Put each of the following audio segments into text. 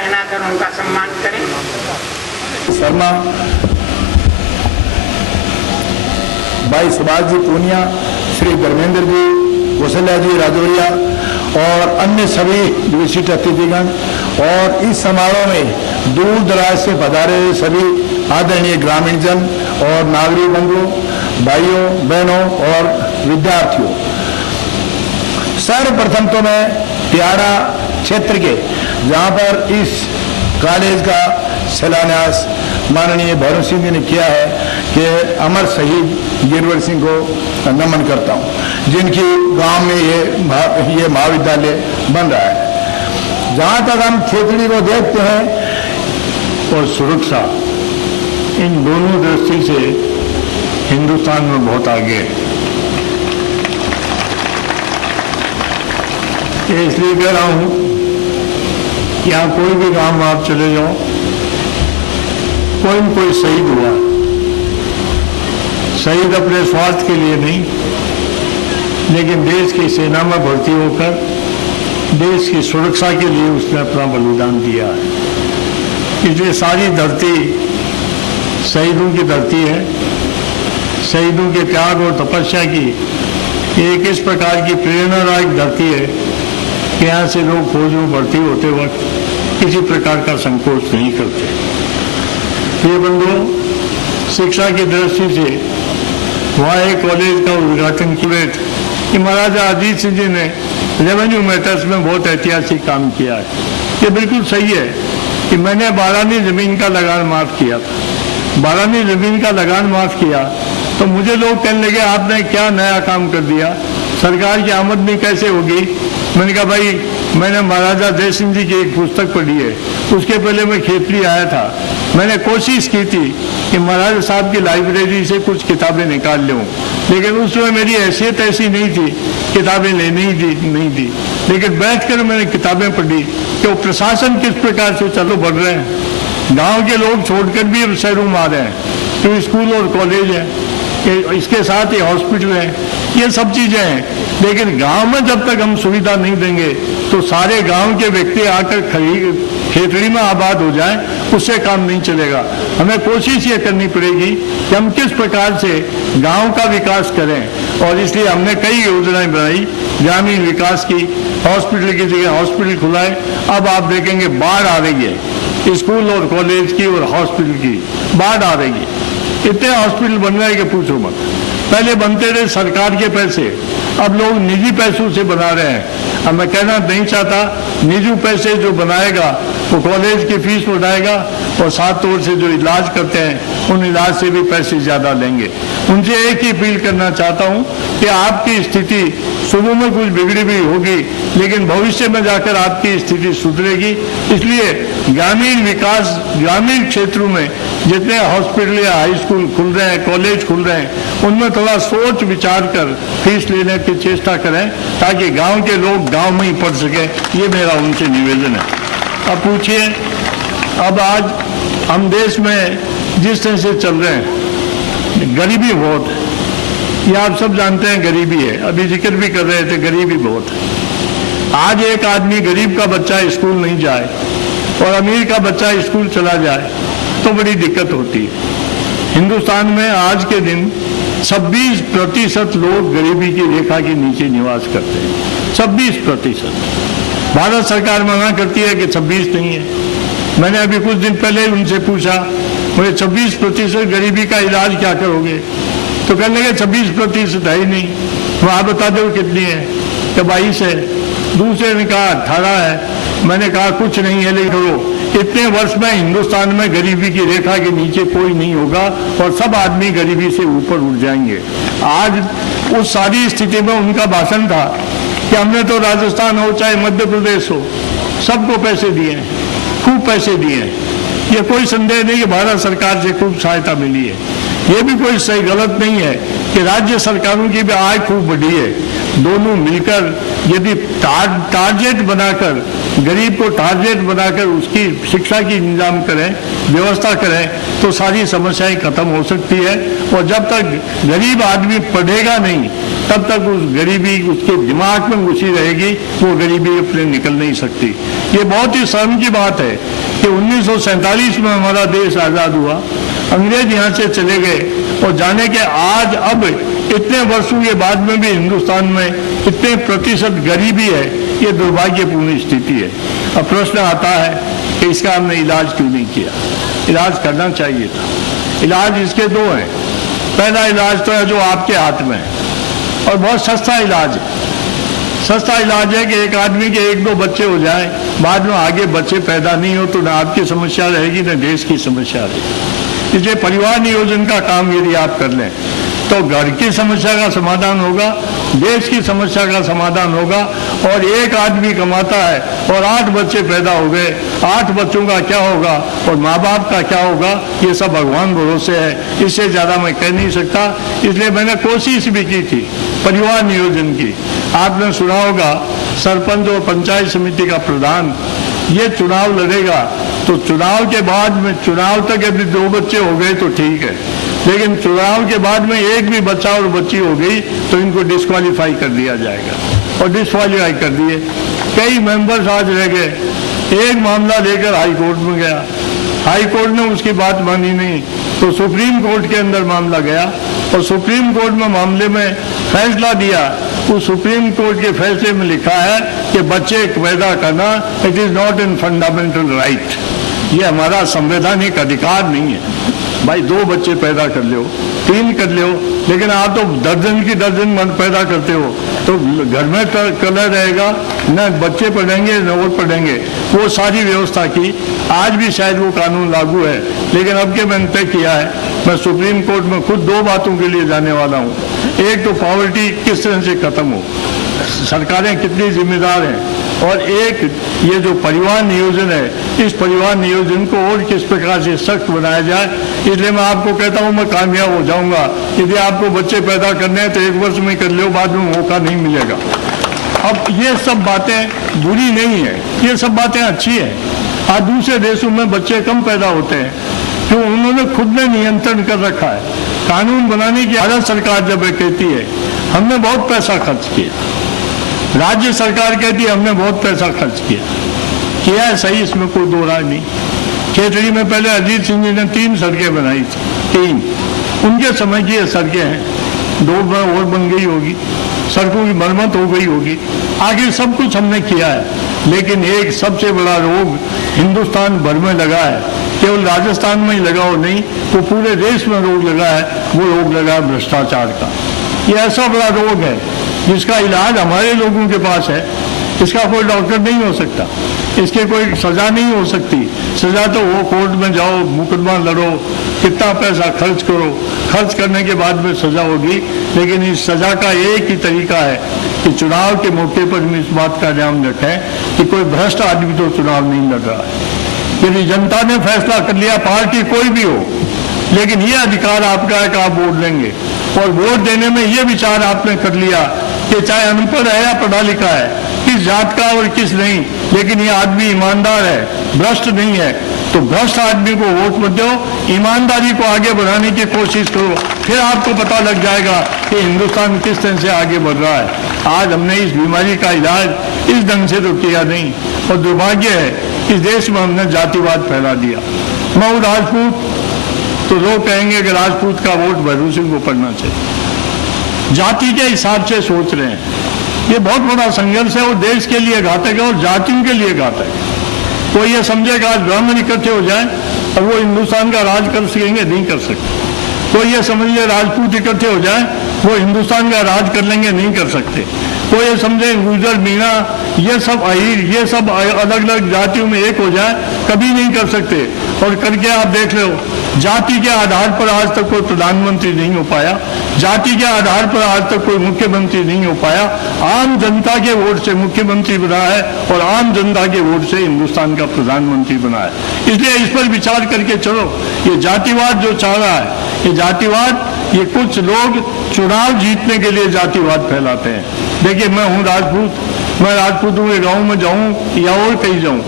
पहनाकर उनका सम्मान करें। शर्मा, भाई सुभाष जी पूनिया, श्री धर्मेंद्र जी, कौशल्या जी राजौरिया और अन्य सभी विशिष्ट अतिथिगण और इस समारोह में दूर दराज से पधारे सभी आदरणीय ग्रामीण जन और नागरिक बंधुओं, भाइयों बहनों और विद्यार्थियों, सर्वप्रथम तो मैं प्यारा क्षेत्र के जहां पर इस कॉलेज का शिलान्यास माननीय भैरव सिंह जी ने किया है कि अमर शहीद गिरवर सिंह को नमन करता हूं, जिनकी गांव में ये महाविद्यालय बन रहा है। जहां तक हम खेतड़ी को देखते हैं और सुरक्षा, इन दोनों दृष्टि से हिंदुस्तान में बहुत आगे है। ये इसलिए कह रहा हूं कि यहाँ कोई भी गांव में आप चले जाओ, कोई न कोई शहीद हुआ। शहीद अपने स्वार्थ के लिए नहीं, लेकिन देश की सेना में भर्ती होकर देश की सुरक्षा के लिए उसने अपना बलिदान दिया है। इसलिए सारी धरती शहीदों की धरती है। शहीदों के त्याग और तपस्या की एक इस प्रकार की प्रेरणादायक धरती है कि यहाँ से लोग फौज में भर्ती होते वक्त किसी प्रकार का संकोच नहीं करते। ये बंधुओं, शिक्षा की दृष्टि से वहाँ एक कॉलेज का उद्घाटन किए कि महाराजा अजीत सिंह जी ने रेवेन्यू मैटर्स में बहुत ऐतिहासिक काम किया है। ये बिल्कुल सही है कि मैंने 12वीं जमीन का लगान माफ किया था। 12वीं जमीन का लगान माफ किया तो मुझे लोग कहने लगे आपने क्या नया काम कर दिया, सरकार की आमदनी कैसे होगी। मैंने कहा भाई, मैंने महाराजा जय सिंह जी की एक पुस्तक पढ़ी है, उसके पहले मैं खेतड़ी आया था। मैंने कोशिश की थी कि महाराजा साहब की लाइब्रेरी से कुछ किताबें निकाल लूँ, लेकिन उस समय मेरी हैसियत ऐसी नहीं थी, किताबें नहीं दी। लेकिन बैठकर मैंने किताबें पढ़ी कि वो प्रशासन किस प्रकार से चलो बढ़ रहे हैं। गांव के लोग छोड़कर भी अब शहरों में आ रहे हैं, तो स्कूल और कॉलेज है, इसके साथ ही हॉस्पिटल है, ये सब चीजें हैं। लेकिन गांव में जब तक हम सुविधा नहीं देंगे तो सारे गांव के व्यक्ति आकर खेतड़ी में आबाद हो जाएं, उससे काम नहीं चलेगा। हमें कोशिश ये करनी पड़ेगी कि हम किस प्रकार से गांव का विकास करें, और इसलिए हमने कई योजनाएं बनाई ग्रामीण विकास की। हॉस्पिटल की जगह हॉस्पिटल खुलाए। अब आप देखेंगे बाढ़ आ रही है, स्कूल और कॉलेज की और हॉस्पिटल की बाढ़ आ रही है। इतने हॉस्पिटल बन रहे हैं कि पूछो मत। पहले बनते रहे सरकार के पैसे, अब लोग निजी पैसों से बना रहे हैं। अब मैं कहना नहीं चाहता, निजी पैसे जो बनाएगा वो कॉलेज की फीस बढ़ाएगा और साथ तौर से जो इलाज करते हैं उन इलाज से भी पैसे ज्यादा लेंगे। उनसे एक ही अपील करना चाहता हूं कि आपकी स्थिति शुरू में कुछ बिगड़ी भी होगी, लेकिन भविष्य में जाकर आपकी स्थिति सुधरेगी। इसलिए ग्रामीण विकास, ग्रामीण क्षेत्रों में जितने हॉस्पिटल या हाई स्कूल खुल रहे हैं, कॉलेज खुल रहे हैं, उनमें थोड़ा सोच विचार कर फीस लेने की चेष्टा करें, ताकि गांव के लोग गांव में ही पढ़ सके। ये मेरा उनसे निवेदन है। अब पूछिए, अब आज हम देश में जिस तरह से चल रहे हैं, गरीबी बहुत है, ये आप सब जानते हैं, गरीबी है। अभी जिक्र भी कर रहे थे, गरीबी बहुत है। आज एक आदमी गरीब का बच्चा स्कूल नहीं जाए और अमीर का बच्चा स्कूल चला जाए तो बड़ी दिक्कत होती है। हिंदुस्तान में आज के दिन 26% लोग गरीबी की रेखा के नीचे निवास करते हैं। 26%। भारत सरकार मना करती है कि 26 नहीं है। मैंने अभी कुछ दिन पहले उनसे पूछा, मुझे 26% गरीबी का इलाज क्या करोगे, तो कहने लगे 26% है ही नहीं। वहाँ बता दो कितनी है, तो 22 है। दूसरे ने कहा 18 है। मैंने कहा कुछ नहीं है, लेकिन इतने वर्ष में हिंदुस्तान में गरीबी की रेखा के नीचे कोई नहीं होगा और सब आदमी गरीबी से ऊपर उठ जाएंगे। आज उस सारी स्थिति में उनका भाषण था कि हमने तो राजस्थान हो चाहे मध्य प्रदेश हो, सबको पैसे दिए हैं, खूब पैसे दिए हैं। ये कोई संदेह नहीं कि भारत सरकार से खूब सहायता मिली है। ये भी कोई सही गलत नहीं है कि राज्य सरकारों की भी आय खूब बढ़ी है। दोनों मिलकर यदि टारगेट बनाकर, गरीब को टारगेट बनाकर उसकी शिक्षा की इंतजाम करें, व्यवस्था करें, तो सारी समस्याएं खत्म हो सकती है। और जब तक गरीब आदमी पढ़ेगा नहीं, तब तक उस गरीबी उसके दिमाग में घुसी रहेगी, वो गरीबी अपने निकल नहीं सकती। ये बहुत ही शर्म की बात है कि 1947 में हमारा देश आज़ाद हुआ, अंग्रेज यहाँ से चले गए, और जाने के आज अब इतने वर्षों के बाद में भी हिंदुस्तान में इतने प्रतिशत गरीबी है। ये दुर्भाग्यपूर्ण स्थिति है। अब प्रश्न आता है कि इसका हमने इलाज क्यों नहीं किया? इलाज करना चाहिए था। इलाज इसके दो हैं। पहला इलाज तो है जो आपके हाथ में है, और बहुत सस्ता इलाज है। सस्ता इलाज है कि एक आदमी के 1-2 बच्चे हो जाए, बाद में आगे बच्चे पैदा नहीं हो तो ना आपकी समस्या रहेगी ना देश की समस्या रहेगी। इसलिए परिवार नियोजन का काम यदि आप कर लें तो घर की समस्या का समाधान होगा, देश की समस्या का समाधान होगा। और एक आदमी कमाता है और 8 बच्चे पैदा हो गए, 8 बच्चों का क्या होगा और माँ बाप का क्या होगा, ये सब भगवान भरोसे है। इससे ज़्यादा मैं कह नहीं सकता। इसलिए मैंने कोशिश भी की थी परिवार नियोजन की। आपने सुना होगा सरपंच और पंचायत समिति का प्रधान ये चुनाव लड़ेगा, तो चुनाव के बाद में, चुनाव तक यदि 2 बच्चे हो गए तो ठीक है, लेकिन चुनाव के बाद में एक भी बच्चा और बच्ची हो गई तो इनको डिस्क्वालीफाई कर दिया जाएगा। और डिस्क्वालीफाई कर दिए। कई मेंबर्स आज रह गए। एक मामला लेकर हाई कोर्ट में गया, हाई कोर्ट ने उसकी बात मानी नहीं, तो सुप्रीम कोर्ट के अंदर मामला गया, और सुप्रीम कोर्ट में मामले में फैसला दिया। उस सुप्रीम कोर्ट के फैसले में लिखा है कि बच्चे पैदा करना it is not in fundamental right, ये हमारा संवैधानिक अधिकार नहीं है। भाई 2 बच्चे पैदा कर लो, 3 कर लो, लेकिन आप तो दर्जन की दर्जन मन पैदा करते हो, तो घर में कलह रहेगा, न बच्चे पढ़ेंगे न और पढ़ेंगे। वो सारी व्यवस्था की, आज भी शायद वो कानून लागू है, लेकिन अब के मैंने तय किया है, मैं सुप्रीम कोर्ट में खुद 2 बातों के लिए जाने वाला हूँ। एक तो पॉवर्टी किस तरह से खत्म हो, सरकारें कितनी जिम्मेदार हैं, और एक ये जो परिवार नियोजन है, इस परिवार नियोजन को और किस प्रकार से सख्त बनाया जाए। इसलिए मैं आपको कहता हूँ मैं कामयाब हो जाऊंगा। यदि आपको बच्चे पैदा करने हैं तो 1 वर्ष में कर लो, बाद में मौका नहीं मिलेगा। अब ये सब बातें बुरी नहीं है, ये सब बातें अच्छी हैं। आज दूसरे देशों में बच्चे कम पैदा होते हैं, क्यों? उन्होंने खुद ने नियंत्रण कर रखा है। कानून बनाने की भारत सरकार जब कहती है हमने बहुत पैसा खर्च किया, राज्य सरकार कहती है हमने बहुत पैसा खर्च किया है, सही, इसमें कोई दो राय नहीं। खेतड़ी में पहले अजीत सिंह जी ने 3 सड़कें बनाई थी, 3 उनके समय की सड़कें हैं, 2 और बन गई होगी, सड़कों की मरम्मत हो गई होगी, आगे सब कुछ हमने किया है। लेकिन एक सबसे बड़ा रोग हिंदुस्तान भर में लगा है, केवल राजस्थान में ही लगा हो नहीं, वो पूरे देश में रोग लगा है, वो रोग लगा है भ्रष्टाचार का। ये ऐसा बड़ा रोग है जिसका इलाज हमारे लोगों के पास है, इसका कोई डॉक्टर नहीं हो सकता, इसके कोई सजा नहीं हो सकती। सजा तो वो कोर्ट में जाओ, मुकदमा लड़ो, कितना पैसा खर्च करो, खर्च करने के बाद में सजा होगी। लेकिन इस सजा का एक ही तरीका है कि चुनाव के मौके पर हम इस बात का ध्यान रखें कि कोई भ्रष्ट आदमी तो चुनाव नहीं लड़ रहा है। यदि जनता ने फैसला कर लिया, पार्टी कोई भी हो, लेकिन ये अधिकार आपका है कि आप वोट देंगे, और वोट देने में ये विचार आपने कर लिया कि चाहे अनपढ़ है या पढ़ा लिखा है, किस जात का और किस नहीं, लेकिन ये आदमी ईमानदार है, भ्रष्ट नहीं है, तो भ्रष्ट आदमी को वोट मत दो, ईमानदारी को आगे बढ़ाने की कोशिश करो, फिर आपको पता लग जाएगा कि हिंदुस्तान किस तरह से आगे बढ़ रहा है। आज हमने इस बीमारी का इलाज इस ढंग से तो किया नहीं, और दुर्भाग्य है इस देश में हमने जातिवाद फैला दिया। मैं हूँ राजपूत, तो लोग कहेंगे कि राजपूत का वोट भैरू सिंह को पड़ना चाहिए। जाति के हिसाब से सोच रहे हैं, ये बहुत बड़ा संघर्ष है, और देश के लिए घातक है और जातियों के लिए घातक है। कोई ये समझेगा आज ब्राह्मण इकट्ठे हो जाए और वो हिंदुस्तान का राज कर सकेंगे, नहीं कर सकते। कोई ये समझ ले राजपूत इकट्ठे हो जाए वो हिंदुस्तान का राज कर लेंगे, नहीं कर सकते। कोई ये समझे गुर्जर, मीणा, ये सब अहीर, ये सब अलग अलग जातियों में एक हो जाए, कभी नहीं कर सकते। और करके आप देख लो, जाति के आधार पर आज तक कोई प्रधानमंत्री नहीं हो पाया, जाति के आधार पर आज तक कोई मुख्यमंत्री नहीं हो पाया। आम जनता के वोट से मुख्यमंत्री बना है और आम जनता के वोट से हिंदुस्तान का प्रधानमंत्री बना है। इसलिए इस पर विचार करके चलो। ये जातिवाद जो चाह रहा है, ये जातिवाद, ये कुछ लोग चुनाव जीतने के लिए जातिवाद फैलाते हैं। देखिए, मैं हूँ राजपूत, मैं राजपूतों के गाँव में जाऊँ या और कहीं जाऊँ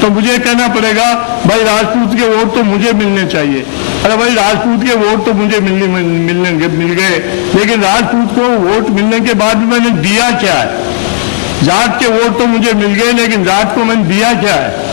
तो मुझे कहना पड़ेगा भाई राजपूत के वोट तो मुझे मिलने चाहिए। अरे भाई, राजपूत के वोट तो मुझे मिल गए, लेकिन राजपूत को वोट मिलने के बाद मैंने दिया क्या है? जाट के वोट तो मुझे मिल गए, लेकिन जाट को मैंने दिया क्या है?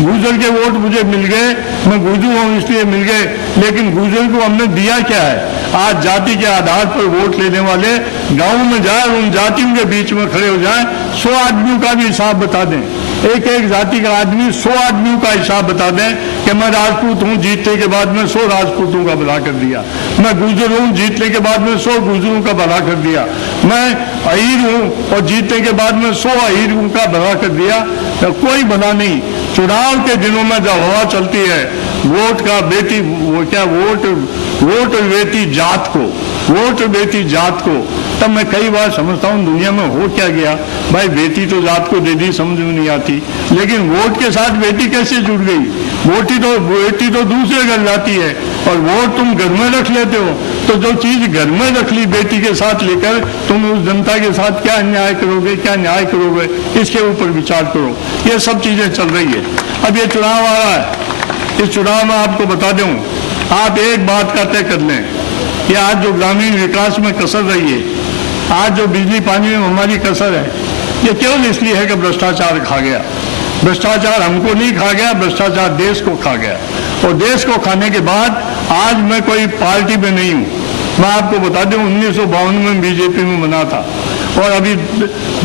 गुर्जर के वोट मुझे मिल गए, मैं गुर्जर हूँ इसलिए मिल गए, लेकिन गुर्जर को हमने दिया क्या है? आज जाति के आधार पर वोट लेने वाले गाँव में जाए, उन जातियों के बीच में खड़े हो जाए, 100 आदमियों का भी हिसाब बता दें, एक एक जाति का आदमी 100 आदमियों का हिसाब बता दें कि मैं राजपूत हूँ, जीतने के बाद में 100 राजपूतों का भला कर दिया, मैं गुर्जर हूँ, जीतने के बाद में 100 गुर्जरों का भला कर दिया, मैं अहीर हूँ और जीतने के बाद में 100 अहीरों का भला कर दिया, तो कोई भला नहीं। चुनाव के दिनों में जब हवा चलती है वोट का बेटी, वो क्या वोट बेटी जात को, वोट बेटी जात को, तब मैं कई बार समझता हूँ दुनिया में हो क्या गया। भाई, बेटी तो जात को दे दी, समझ में नहीं आती, लेकिन वोट के साथ बेटी कैसे जुड़ गई? बेटी तो दूसरे घर जाती है और वोट तुम घर में रख लेते हो, तो जो चीज घर में रख ली बेटी के साथ लेकर तुम उस जनता के साथ क्या अन्याय करोगे, क्या न्याय करोगे? इसके ऊपर विचार करो। ये सब चीजें चल रही है। अब ये चुनाव आ रहा है, इस चुनाव में आपको बता दूं, आप एक बात का तय कर लें कि आज जो ग्रामीण विकास में कसर रही है, आज जो बिजली पानी में हमारी कसर है, ये केवल इसलिए है कि भ्रष्टाचार खा गया। भ्रष्टाचार हमको नहीं खा गया, भ्रष्टाचार देश को खा गया, और देश को खाने के बाद आज मैं कोई पार्टी में नहीं हूँ। मैं आपको बता दूं, 1952 में बीजेपी में बना था, और अभी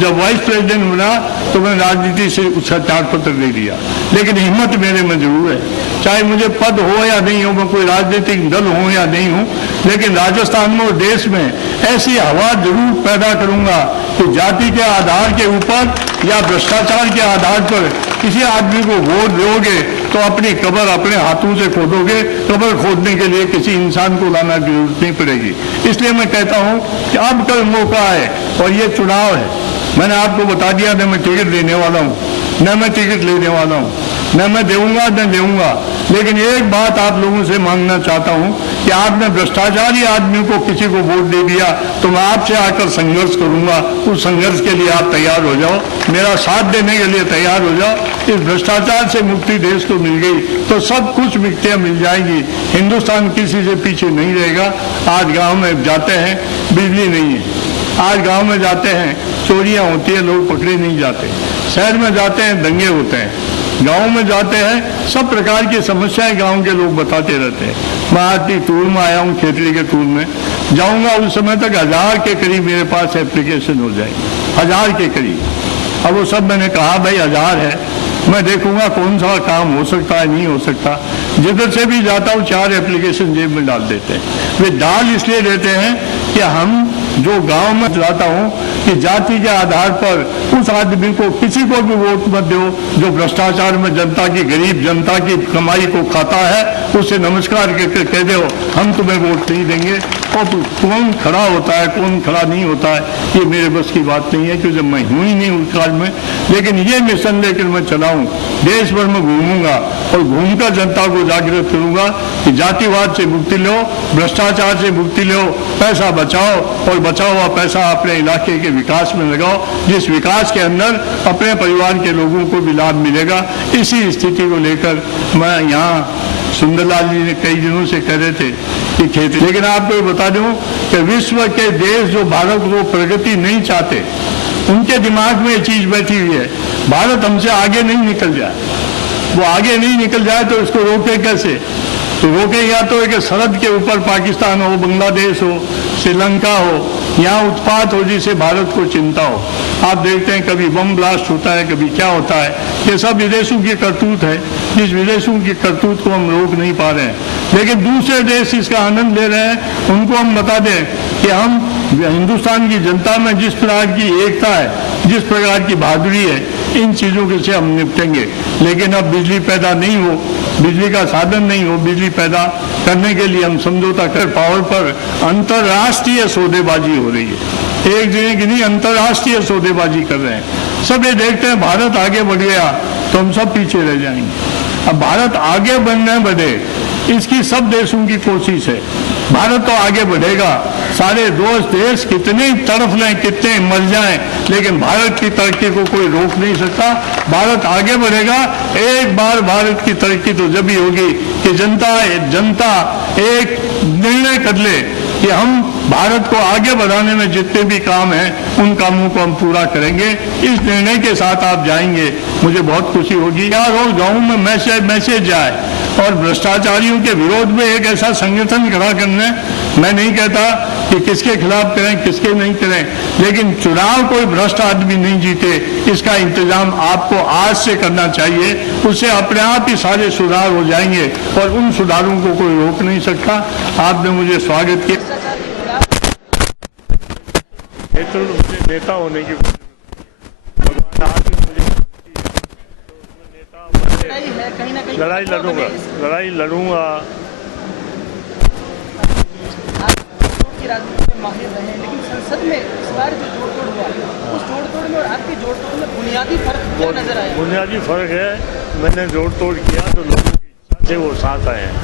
जब वाइस प्रेसिडेंट बना तो मैंने राजनीति से उसका त्याग पत्र दे दिया, लेकिन हिम्मत मेरे में जरूर है। चाहे मुझे पद हो या नहीं हो, मैं कोई राजनीतिक दल हो या नहीं हूँ, लेकिन राजस्थान में और देश में ऐसी हवा जरूर पैदा करूंगा कि जाति के आधार के ऊपर या भ्रष्टाचार के आधार पर किसी आदमी को वोट दोगे तो अपनी कब्र अपने हाथों से खोदोगे। कब्र खोदने के लिए किसी इंसान को लाना की जरूरत नहीं पड़ेगी। इसलिए मैं कहता हूं कि अब कल मौका है और ये चुनाव है। मैंने आपको बता दिया न मैं टिकट देने वाला हूं, न मैं टिकट लेने वाला हूं, न मैं देऊंगा न लेऊंगा, लेकिन एक बात आप लोगों से मांगना चाहता हूं कि आपने भ्रष्टाचारी आदमी को किसी को वोट दे दिया तो मैं आपसे आकर संघर्ष करूंगा। उस संघर्ष के लिए आप तैयार हो जाओ, मेरा साथ देने के लिए तैयार हो जाओ। इस भ्रष्टाचार से मुक्ति देश को मिल गई तो सब कुछ मुक्तियां मिल जाएंगी। हिंदुस्तान किसी से पीछे नहीं रहेगा। आज गाँव में जाते हैं, बिजली नहीं है, आज गाँव में जाते हैं, चोरियां होती है, लोग पकड़े नहीं जाते, शहर में जाते हैं, दंगे होते हैं, गाँव में जाते हैं, सब प्रकार की समस्याएं गाँव के लोग बताते रहते हैं। मैं आज की टूर में आया हूँ, खेतड़ी के टूर में जाऊँगा, उस समय तक 1000 के करीब मेरे पास एप्लीकेशन हो जाएगी, 1000 के करीब। अब वो सब मैंने कहा भाई 1000 है, मैं देखूंगा कौन सा काम हो सकता है, नहीं हो सकता। जिधर से भी जाता हूँ 4 एप्लीकेशन जेब में डाल देते हैं। वे डाल इसलिए देते हैं कि हम जो गांव में चलाता हूँ कि जाति के आधार पर उस आदमी को किसी को भी वोट मत दो जो भ्रष्टाचार में जनता की, गरीब जनता की कमाई को खाता है, उसे नमस्कार कहकर कह दो हम तुम्हें वोट नहीं देंगे। और कौन खड़ा होता है कौन खड़ा नहीं होता है ये मेरे बस की बात नहीं है, क्योंकि मैं हूँ ही नहीं उस काल में। लेकिन ये मिशन लेकर मैं चला हूँ, देश भर में घूमूंगा और घूमकर जनता को जागृत करूंगा कि जातिवाद से मुक्ति लो, भ्रष्टाचार से मुक्ति लो, पैसा बचाओ और बचा हुआ पैसा अपने इलाके के विकास में लगाओ, जिस विकास के अंदर अपने परिवार के लोगों को भी लाभ मिलेगा। इसी स्थिति को लेकर मैं यहाँ सुंदरलाल जी ने कई दिनों से कह रहे थे कि खेती, लेकिन आपको बता दूं कि विश्व के देश जो भारत को प्रगति नहीं चाहते उनके दिमाग में ये चीज बैठी हुई है, भारत हमसे आगे नहीं निकल जाए। वो आगे नहीं निकल जाए तो इसको रोके कैसे? तो रोके या तो एक सरहद के ऊपर पाकिस्तान हो, बांग्लादेश हो, श्रीलंका हो, यहाँ उत्पात हो जिसे भारत को चिंता हो। आप देखते हैं कभी बम ब्लास्ट होता है, कभी क्या होता है, ये सब विदेशों की करतूत है। जिस विदेशों की करतूत को हम रोक नहीं पा रहे हैं, लेकिन दूसरे देश इसका आनंद ले रहे हैं। उनको हम बता दें कि हम हिंदुस्तान की जनता में जिस प्रकार की एकता है, जिस प्रकार की बहादुरी है, इन चीज़ों से हम निपटेंगे। लेकिन अब बिजली पैदा नहीं हो, बिजली का साधन नहीं हो, बिजली पैदा करने के लिए हम समझौता कर पावर पर अंतर्राष्ट्रीय सौदेबाजी हो रही है। एक जगह की नहीं, अंतर्राष्ट्रीय सौदेबाजी कर रहे हैं। सब ये देखते हैं भारत आगे बढ़ गया तो हम सब पीछे रह जाएंगे। अब भारत आगे बढ़े, इसकी सब देशों की कोशिश है। भारत तो आगे बढ़ेगा, सारे दोस्त देश कितने तड़फ लें, कितने मर जाएं, लेकिन भारत की तरक्की को कोई रोक नहीं सकता। भारत आगे बढ़ेगा। एक बार भारत की तरक्की तो जब ही होगी कि जनता एक निर्णय कर ले कि हम भारत को आगे बढ़ाने में जितने भी काम हैं उन कामों को हम पूरा करेंगे। इस निर्णय के साथ आप जाएंगे, मुझे बहुत खुशी होगी। यार रोज गाँव में मैसेज जाए और भ्रष्टाचारियों के विरोध में एक ऐसा संगठन खड़ा करने, मैं नहीं कहता कि किसके खिलाफ करें किसके नहीं करें, लेकिन चुनाव कोई भ्रष्ट आदमी नहीं जीते, इसका इंतजाम आपको आज से करना चाहिए। उससे अपने आप ही सारे सुधार हो जाएंगे और उन सुधारों को कोई रोक नहीं सकता। आपने मुझे स्वागत किया, नेता होने की लड़ाई लड़ूंगा। राजनीति में माहिर रहे हैं, लेकिन संसद में इस बार जो जोड़-तोड़ हुआ, उस जोड़-तोड़ में और आपके जोड़-तोड़ में बुनियादी फर्क क्या नजर आया? बुनियादी फर्क है, मैंने जोड़-तोड़ किया तो लोगों की इच्छा से वो साथ आए हैं,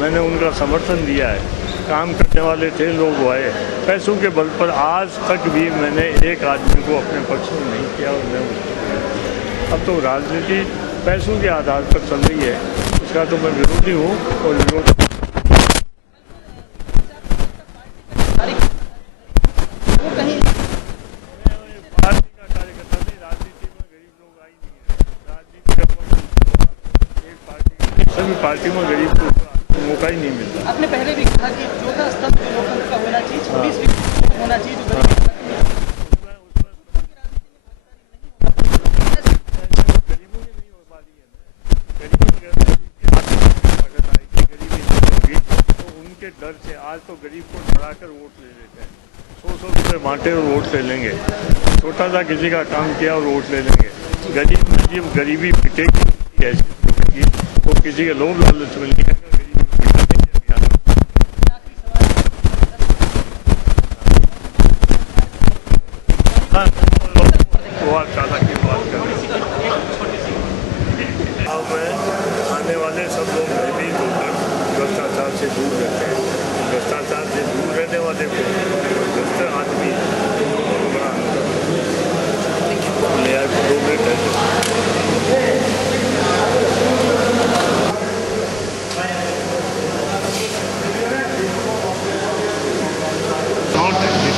मैंने उनका समर्थन दिया है। काम करने वाले थे लोग, वो आए पैसों के बल पर। आज तक भी मैंने एक आदमी को अपने पक्ष में नहीं किया और मैं उसको। अब तो राजनीति पैसों के आधार पर चल रही है, इसका तो मैं विरोधी हूँ और विरोध पार्टी में गरीब को मौका ही नहीं मिलता। आपने पहले भी कहा कि चौथा स्तंभ जो लोकतंत्र का होना चाहिए, 26 होना चाहिए, जो गरीबों की नहीं हो पा रही है ना। गरीबी तो उनके डर से आज तो गरीब को डरा कर वोट ले लेते हैं। 100 रुपये बांटे और वोट ले लेंगे। छोटा सा किसी का काम किया और वोट ले लेंगे। गरीब में जब गरीबी पिटेगी ऐसी तो किसी के लोभ लालच में नहीं है। आने वाले सब लोग भयभीत होकर भ्रष्टाचार से दूर रहते हैं। भ्रष्टाचार से दूर रहने वाले को भ्रष्ट आदमी बड़ा न्याय को 2 मिनट है।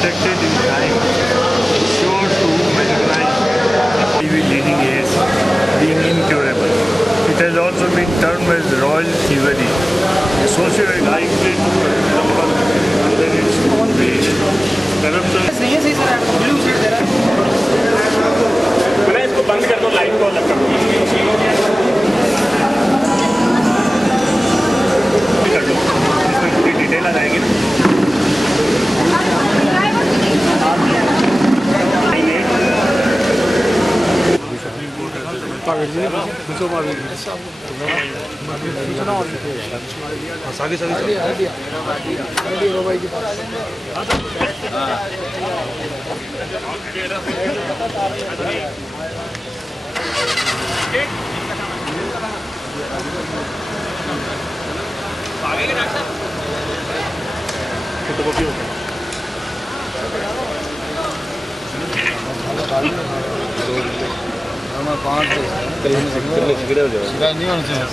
Detected in time, sure to manufacture leading age being incurable. It has also been termed as royal thievery. The socio-economic number under its own base. Corruption. नहीं है, सही सर, आपको ब्लू सीट दे रहा है। मैंने इसको बंद कर दो, लाइट को अलग कर दो। इसमें पूरी डिटेल आ जाएगी ना। फोटोकॉपी हो गया। हमारे 5 नहीं होना चाहिए।